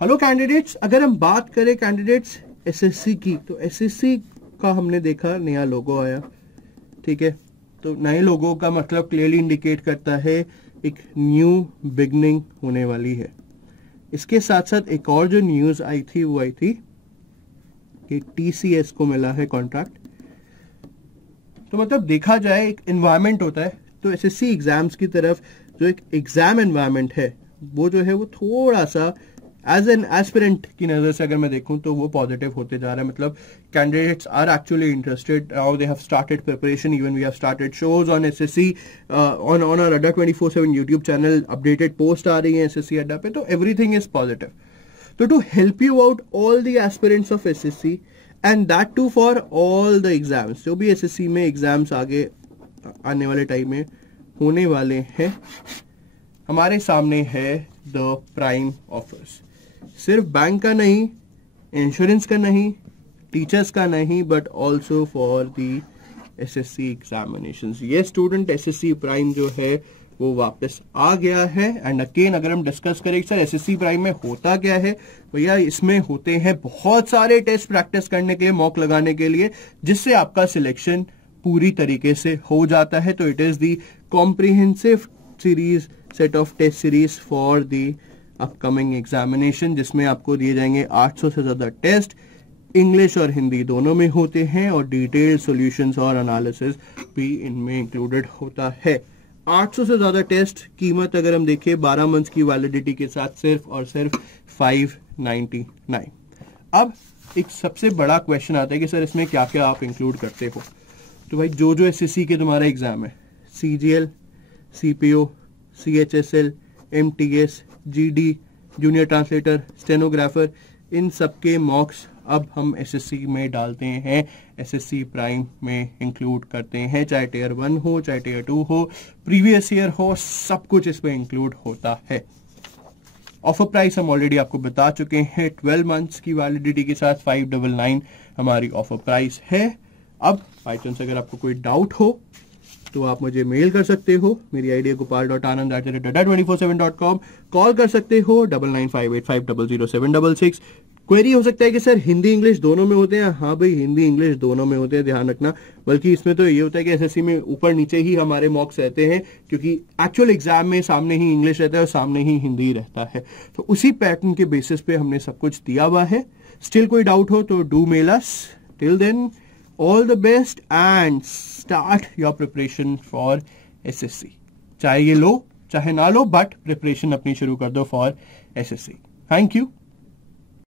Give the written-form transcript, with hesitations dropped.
Hello candidates, अगर हम बात करें कैंडिडेट्स एसएससी की, तो एसएससी का हमने देखा नया लोगो आया। ठीक है, तो नए लोगो का मतलब क्लियरली इंडिकेट करता है एक न्यू बिगनिंग होने वाली है। इसके साथ साथ एक और जो न्यूज आई थी वो आई थी कि टीसीएस को मिला है कॉन्ट्रैक्ट। तो मतलब देखा जाए एक एनवायरनमेंट होता है, तो एसएससी एग्जाम्स की तरफ जो एक एग्जाम एनवायरनमेंट है वो जो है वो थोड़ा सा एज एन एस्पिरेंट की नजर से अगर मैं देखूं तो वो पॉजिटिव होते जा रहा है। मतलब candidates are actually interested, now they have started preparation, even we have started shows on SSC on our Adda 24/7 YouTube channel. Updated post आ रही है एसएससी अड्डा पे, तो एवरीथिंग इज पॉजिटिव। तो to help you out all the aspirants of SSC and that too for all the exams, जो भी SSC में exams आगे आने वाले टाइम में होने वाले हैं, हमारे सामने है द प्राइम ऑफर्स। सिर्फ बैंक का नहीं, इंश्योरेंस का नहीं, टीचर्स का नहीं, but also for the assessee examinations. ये स्टूडेंट एसएससी प्राइम जो है वो वापस आ गया है। एंड अगेन अगर हम डिस्कस करें सर एसएससी प्राइम में होता क्या है, भैया इसमें होते हैं बहुत सारे टेस्ट प्रैक्टिस करने के लिए, मॉक लगाने के लिए, जिससे आपका सिलेक्शन पूरी तरीके से हो जाता है। तो it is the comprehensive series, set of test series for the upcoming examination, जिसमें आपको दिए जाएंगे 800 से ज्यादा टेस्ट, इंग्लिश और हिंदी दोनों में होते हैं, और डिटेल्ड सॉल्यूशंस और एनालिसिस भी इनमें इंक्लूडेड होता है। 800 से ज्यादा टेस्ट, कीमत अगर हम देखें 12 मंथ्स की वैलिडिटी के साथ सिर्फ और सिर्फ 599। अब एक सबसे बड़ा क्वेश्चन आता है कि सर इसमें क्या क्या आप इंक्लूड करते हो। तो भाई जो जो एसएससी के तुम्हारा एग्जाम है, CGL, CPO, CHSL, MTS, GD, junior translator, stenographer, इन सबके मॉक्स अब हम एसएससी में डालते हैं, एसएससी प्राइम में इंक्लूड करते हैं। चाहे टियर 1 हो, चाहे टियर 2 हो, प्रीवियस ईयर हो, सब कुछ इसमें इंक्लूड होता है। ऑफर प्राइस हम ऑलरेडी आपको बता चुके हैं, 12 मंथ्स की वैलिडिटी के साथ 599 हमारी ऑफर प्राइस है। अब बाई चांस अगर आपको कोई डाउट हो तो आप मुझे मेल कर सकते हो, मेरी आईडी है gopal.anand@247.com। कॉल कर सकते हो 9958500766। क्वेरी हो सकता है कि सर हिंदी इंग्लिश दोनों में होते हैं। हाँ भाई, हिंदी इंग्लिश दोनों में होते हैं, ध्यान रखना। बल्कि इसमें तो ये होता है कि एसएससी में ऊपर नीचे ही हमारे मॉक्स रहते हैं, क्योंकि एक्चुअल एग्जाम में सामने ही इंग्लिश रहता है और सामने ही हिंदी रहता है। तो उसी पैटर्न के बेसिस पे हमने सब कुछ दिया हुआ है। स्टिल कोई डाउट हो तो do mail us. Till then all the best and start your preparation for SSC। चाहे ये लो चाहे ना लो, बट प्रिपरेशन अपनी शुरू कर दो फॉर SSC। Thank you.